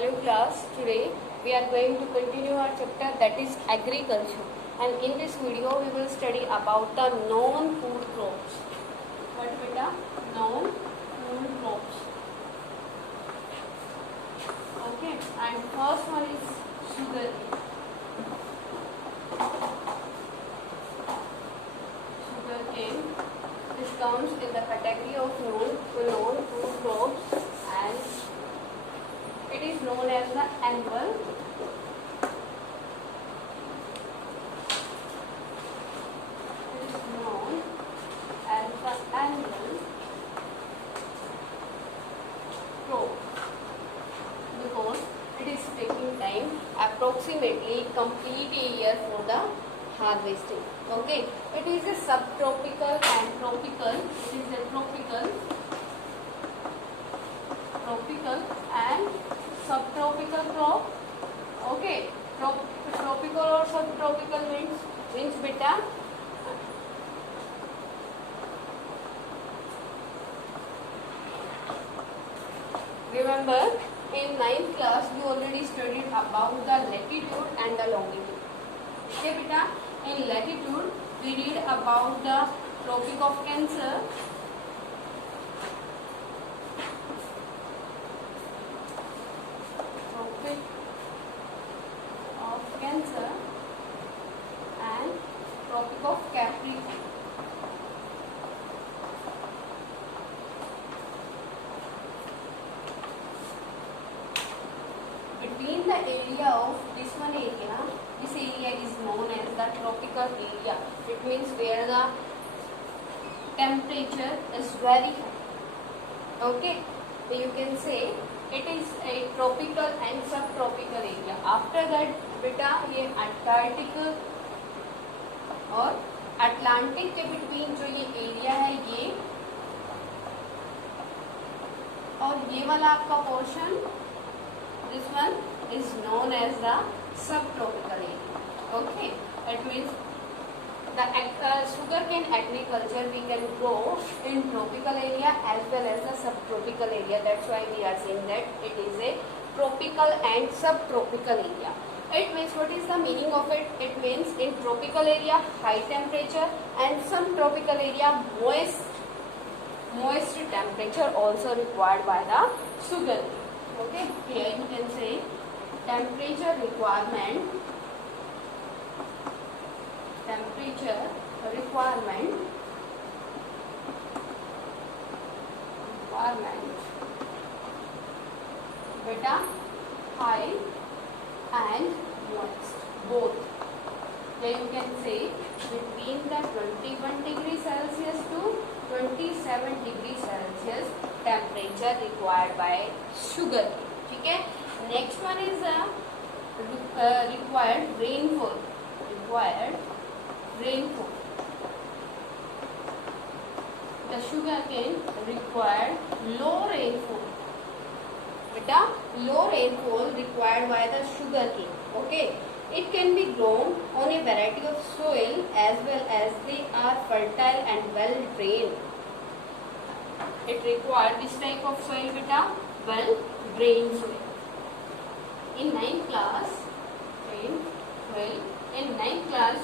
Hello class, today we are going to continue our chapter that is agriculture, and in this video we will study about the non-food crops. What beta? Non-food crops. Okay, and first one is sugar. Sugarcane. This comes in the category of non-food crops, and it is known as the annual. It is known as the annual crop because it is taking time, approximately complete a year for the harvesting. Okay, it is a subtropical and tropical. It is a tropical and subtropical crop. Okay, tropical or subtropical means beta. Remember, in 9th class we already studied about the latitude and the longitude. Okay, beta. In latitude we read about the Tropic of Cancer. Tropic of Cancer and Tropic of Capricorn. Between the area of this area is known as the tropical area. It means where the temperature is very high. Okay, so you can say it is a tropical and subtropical area. After that बेटा ये Antarctic और Atlantic के between जो ये area है ये और ये वाला आपका portion, this one is known as the subtropical area. Okay, it means the sugarcane agriculture we can grow in tropical area as well as the subtropical area. That's why we are saying that it is a tropical and subtropical area. It means, what is the meaning of it? It means in tropical area high temperature and subtropical area moist temperature also required by the sugar. Okay, here you can say temperature requirement beta high and moist both. Then you can say between the 21 degree Celsius to 27 degree Celsius temperature required by sugar. ठीक है. Next one is required rainfall. The sugarcane required low rainfall. Beta, low rainfall required by the sugarcane. Okay, it can be grown on a variety of soil as well as they are fertile and well drained. It required this type of soil, beta, well drained soil. In 9th class,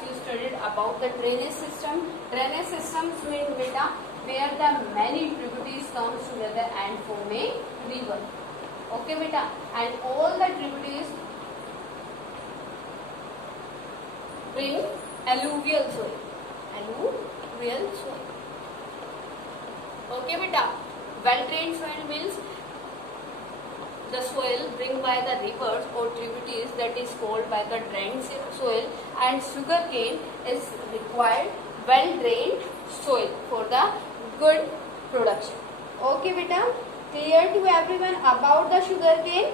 you studied about the drainage system. Drainage systems mean beta where the many tributaries comes together and form a river. Okay, beta, and all the tributaries bring alluvial soil. Okay, beta. Well drained soil means the soil bring by the rivers or tributaries, that is called by the drained soil, and sugarcane is required well drained soil for the good production. Okay, beta. Clear to everyone about the sugarcane?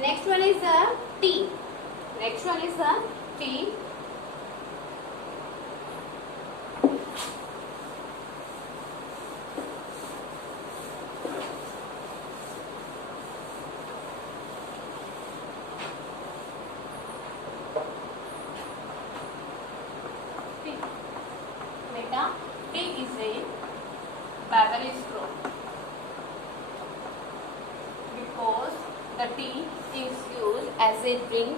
Next one is the tea. Beta, tea is a beverage crop because the tea is used as a drink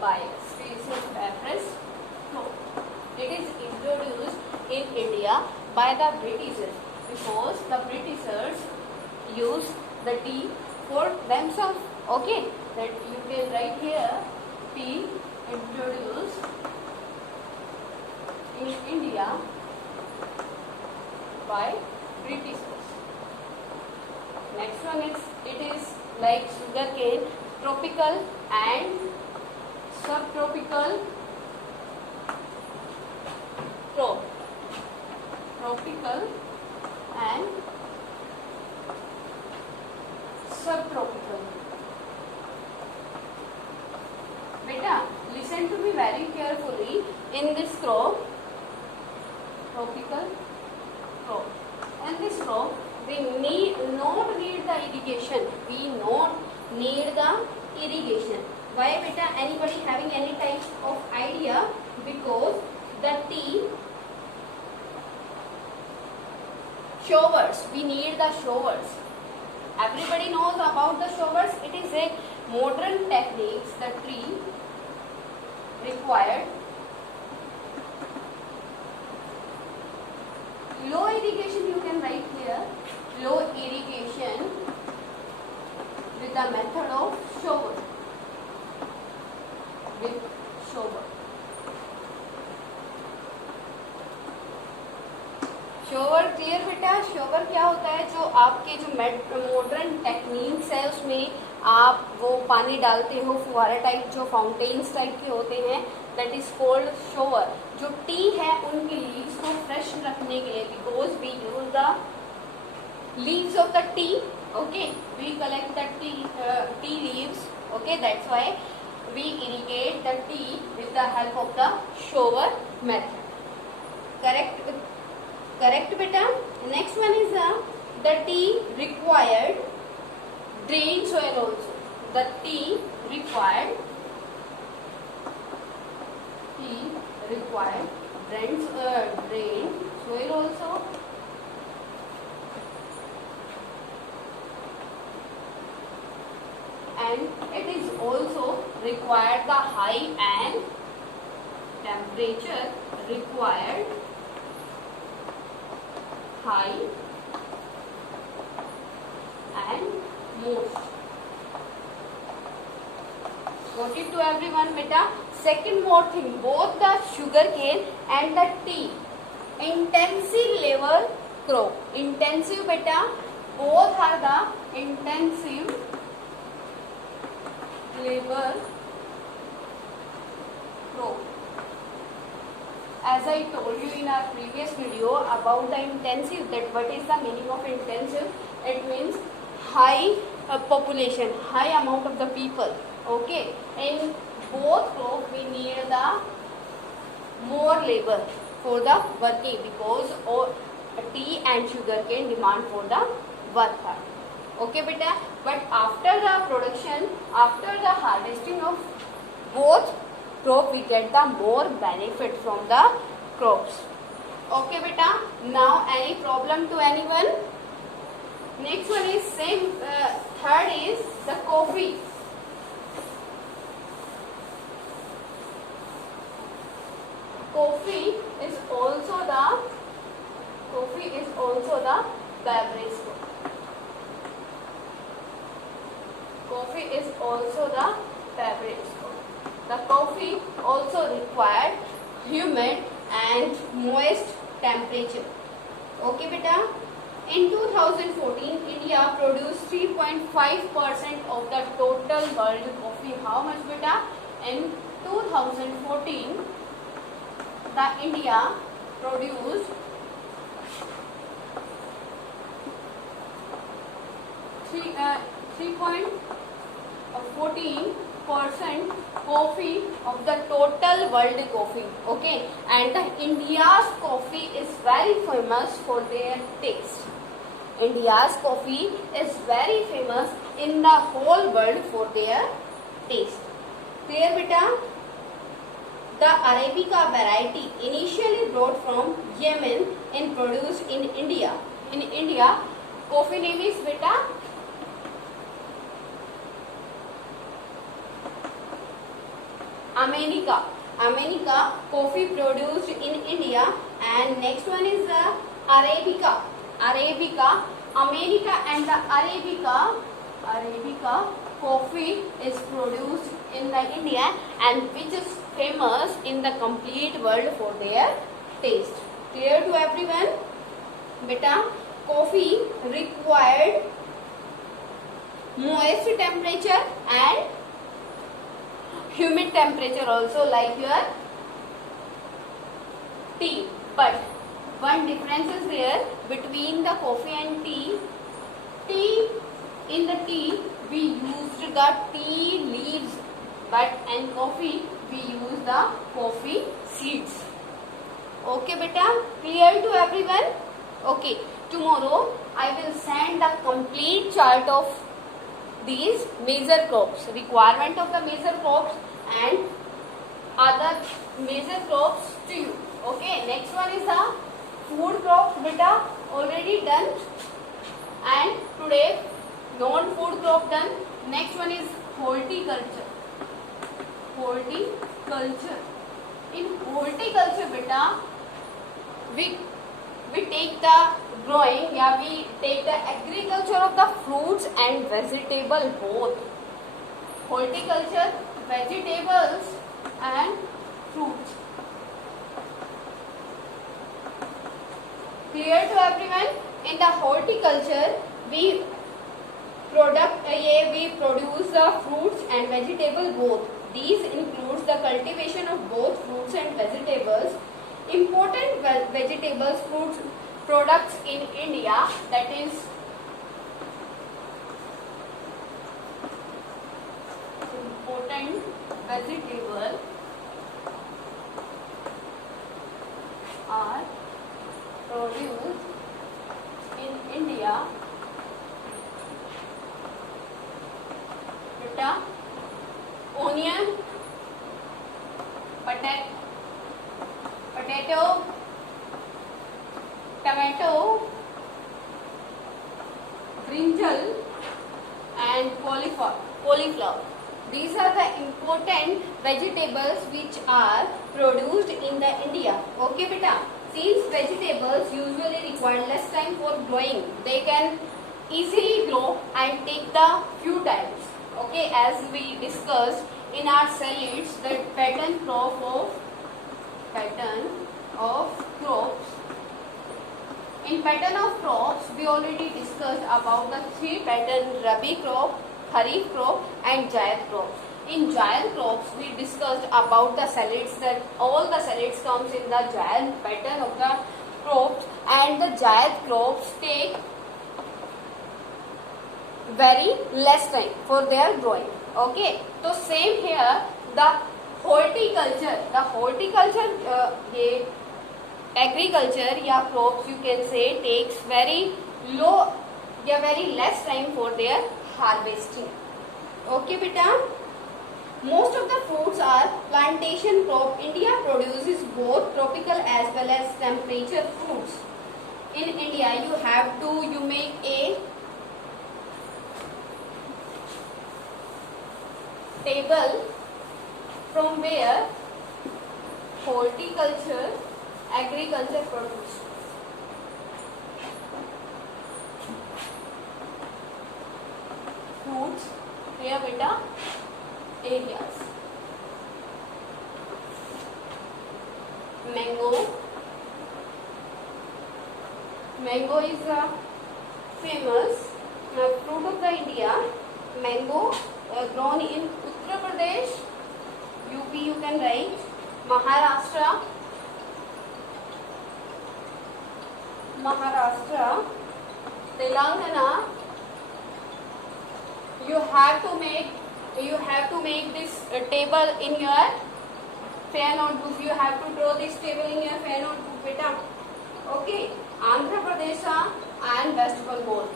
by species beverage. No, it is introduced in India by the Britishers because the Britishers use the tea for themselves. Okay, that you can write here, tea introduced in India by Britishers. Next one is, it is like sugarcane, tropical and subtropical crop. Tropical and subtropical. Beta, listen to me very carefully. In this crop, tropical crop, and this crop, we not need the irrigation. We not need the irrigation. Why, beta? Anybody having any type of idea? Because the tea showers, we need the showers. Everybody knows about the showers. It is a modern techniques. The tree required low irrigation. You can write here, low irrigation with the method of shower. With shower. Shower clear बेटा? Shower क्या होता है? जो आपके जो modern techniques है उसमें आप वो पानी डालते हो, फुहारा टाइप जो फाउंटेन्स टाइप के होते हैं, दैट इज कॉल्ड शोवर. जो टी है उनकी लीव्स को फ्रेश रखने के लिए, because we use the leaves of the tea. Okay, we collect the tea leaves. Okay, that's why we irrigate the tea with the help of the shower method. Correct beta. Next one is the tea required drain soil also. The tea required drain soil also. And it is also required the high and temperature required. High and moist. Got it to everyone beta? Second more thing, both the sugarcane and the tea intensive labor crop. Intensive beta, both are the intensive labor crop. As I told you in our previous video about the intensive, that what is the meaning of intensive? It means high population, high amount of the people. Okay, in both crop we need the more labor for the working, because tea and sugar can demand for the work hard. Okay beta, but after the production, after the harvesting of both crop, we get the more benefit from the crops. Okay beta, now any problem to anyone? Next one is same. Third is the coffee. Coffee is also the beverage. Coffee is also the beverage. The coffee also required humid and moist temperature. Okay beta. In 2014, India produced 3.5% of the total world coffee. How much beta? In 2014, the India produced 3.14% coffee of the total world coffee. Okay, and the India's coffee is very famous for their taste. India's coffee is very famous in the whole world for their taste. Clear beta? The Arabica variety initially brought from Yemen and produced in India. In India, coffee name is beta Armenica coffee produced in India, and next one is Arabica. Armenica and the Arabica coffee is produced in the India and which is famous in the complete world for their taste. Clear to everyone? Beta, coffee required moist temperature and humid temperature also like your tea. But one difference is there between the coffee and tea. In the tea we used the tea leaves, but in coffee we use the coffee seeds. Okay beta, clear to everyone? Okay, tomorrow I will send the complete chart of these major crops, requirement of the major crops and other major crops to you. Okay, next one is the food crops beta, already done, and today non-food crop done. Next one is horticulture. In horticulture beta, we take the growing, we take the agriculture of the fruits and vegetable both. Horticulture, vegetables and fruits. Clear to everyone? In the horticulture we produce the fruits and vegetable both. These includes the cultivation of both fruits and vegetables. Important vegetables, fruits, products in India, that is important vegetable are produced in India. Beta, onion, potato, tomato, brinjal and cauliflower. These are the important vegetables which are produced in the India. Okay beta, since vegetables usually require less time for growing, they can easily grow and take the few times. Okay, as we discussed in our salads, the pattern of crops. In pattern of crops, we already discussed about the three patterns: Rabi crop, Kharif crop and Zaid crop. In Zaid crops, we discussed about the salads, that all the salads comes in the Zaid pattern of the crops, and the Zaid crops take very less time for their growing. Okay, so same here, the horticulture agriculture या crops you can say takes very less time for their harvesting. Okay beta, most of the fruits are plantation crop. India produces both tropical as well as temperature fruits. In India you make a table from where horticulture, agriculture produce. Fruits, here beta, areas. Mango is a famous fruit of the India. Mango grown in Uttar Pradesh, UP you can write, Maharashtra, Telangana. You have to make this table in your fair notebook. You have to draw this table in your fair notebook beta. Okay, Andhra Pradesh and West Bengal.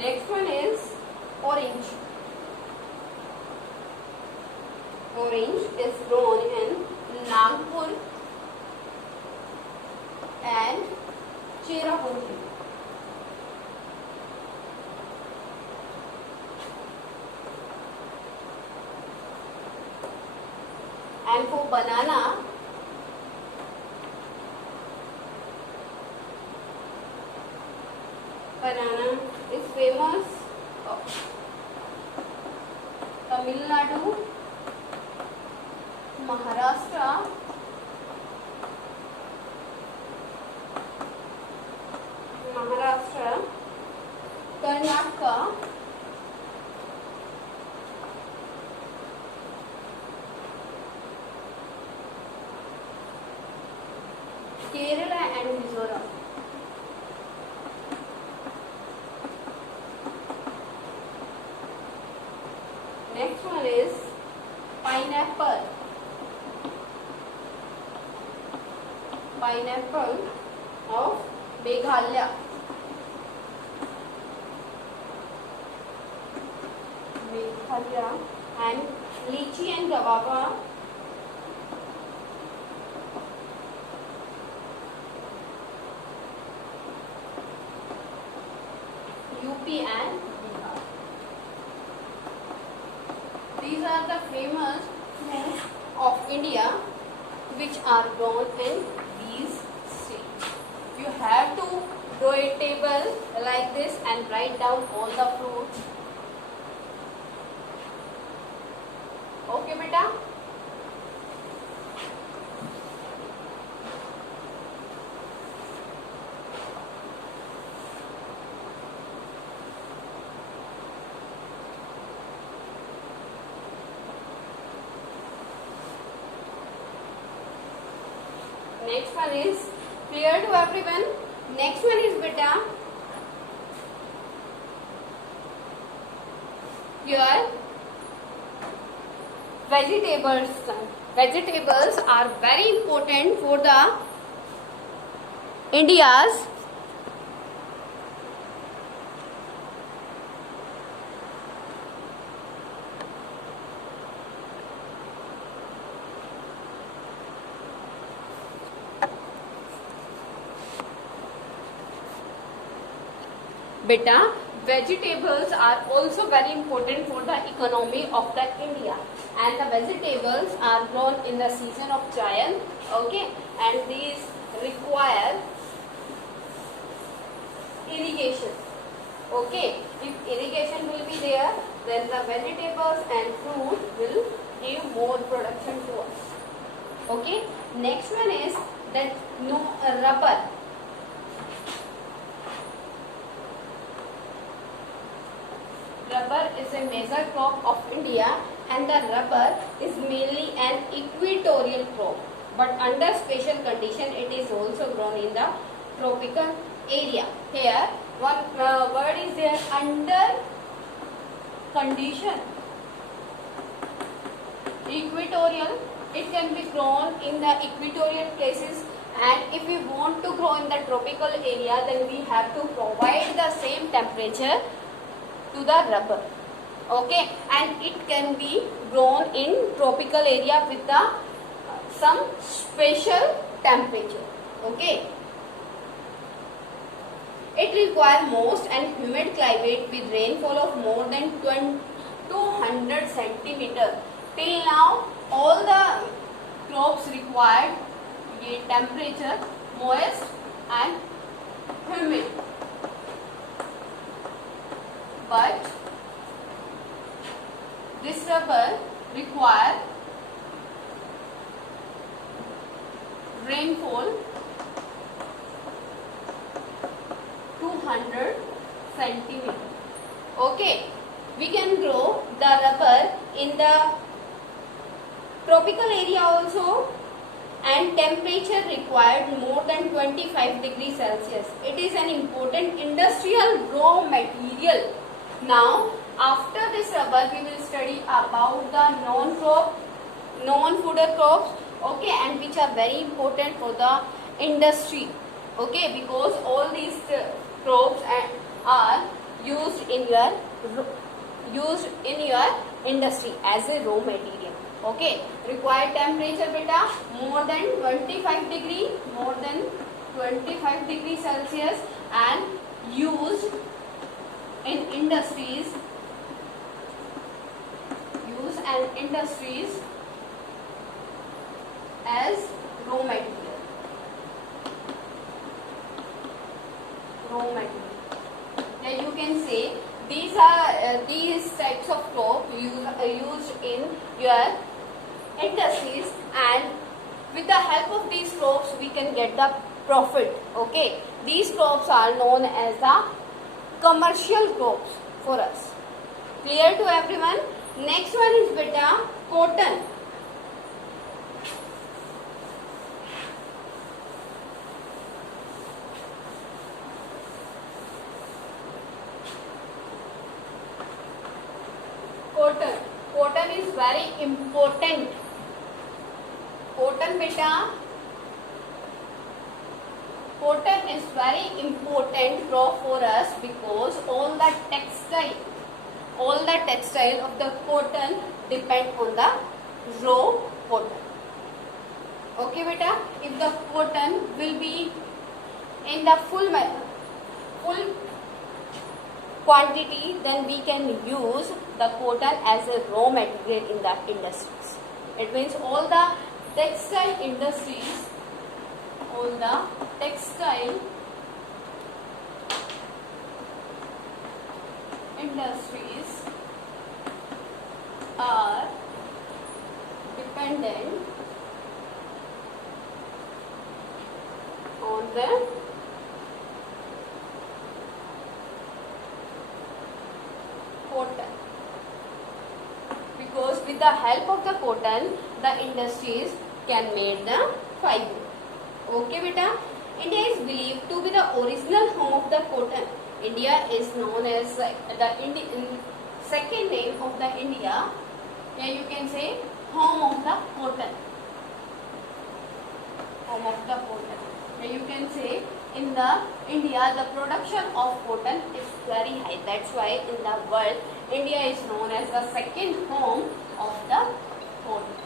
Next one is orange. Orange is grown in Nagpur, and cherrapunji. And for banana, banana is famous Tamil Nadu, Maharashtra, Karnataka, Kerala and Mizoram. Next one is pineapple. Pineapple of Meghalaya. And lychee and guava. UP and Bihar. These are the famous fruits of India which are grown in these states. You have to draw a table like this and write down all the fruits. Okay, beta? Next one is clear to everyone. Next one is beta your vegetables. Vegetables are very important for the India's beta, vegetables are also very important for the economy of the India, and the vegetables are grown in the season of Jayan, okay, and these require irrigation, okay. If irrigation will be there, then the vegetables and fruit will give more production to us, okay. Next one is that rubber. Rubber is a major crop of India, and the rubber is mainly an equatorial crop, but under special condition it is also grown in the tropical area. Here one word is there, under condition. Equatorial, it can be grown in the equatorial places, and if we want to grow in the tropical area, then we have to provide the same temperature to the rubber, okay, and it can be grown in tropical area with the some special temperature, okay. It requires moist and humid climate with rainfall of more than 200 centimeter. Till now all the crops required a temperature moist and humid, but this rubber requires rainfall 200 centimeter. Okay, we can grow the rubber in the tropical area also, and temperature required more than 25 degrees Celsius. It is an important industrial raw material. Now, after this rubber, we will study about the non-food crops, okay, and which are very important for the industry, okay, because all these crops are used in your industry as a raw material, okay. Required temperature beta more than 25 degree, more than 25 degrees Celsius and used in industries, as raw material. Then you can say these are these types of crop used in your industries, and with the help of these crops we can get the profit. Okay, these crops are known as the commercial crops for us. Clear to everyone? Next one is beta cotton. Cotton is very important. Cotton is very important crop for us, because all the textile of the cotton depend on the raw cotton. Okay beta, if the cotton will be in the full quantity, then we can use the cotton as a raw material in the industries. It means all the textile industries are dependent on the cotton, because with the help of the cotton the industries can make the fiber. Okay beta, India is believed to be the original home of the cotton. India is known as the second name of the India. Here you can say home of the cotton. Here you can say in the India the production of cotton is very high. That's why in the world India is known as the second home of the cotton.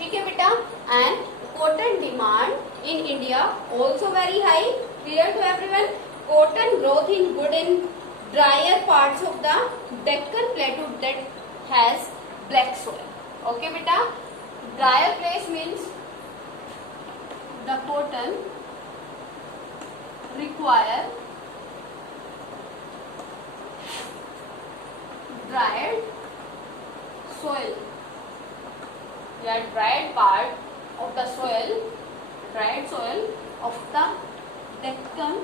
Okay beta, and cotton demand in India also very high. Clear to everyone? Cotton growth in good in drier parts of the Deccan Plateau that has black soil. Okay beta, drier place means the cotton require dried soil. The dried part of the soil, of the Deccan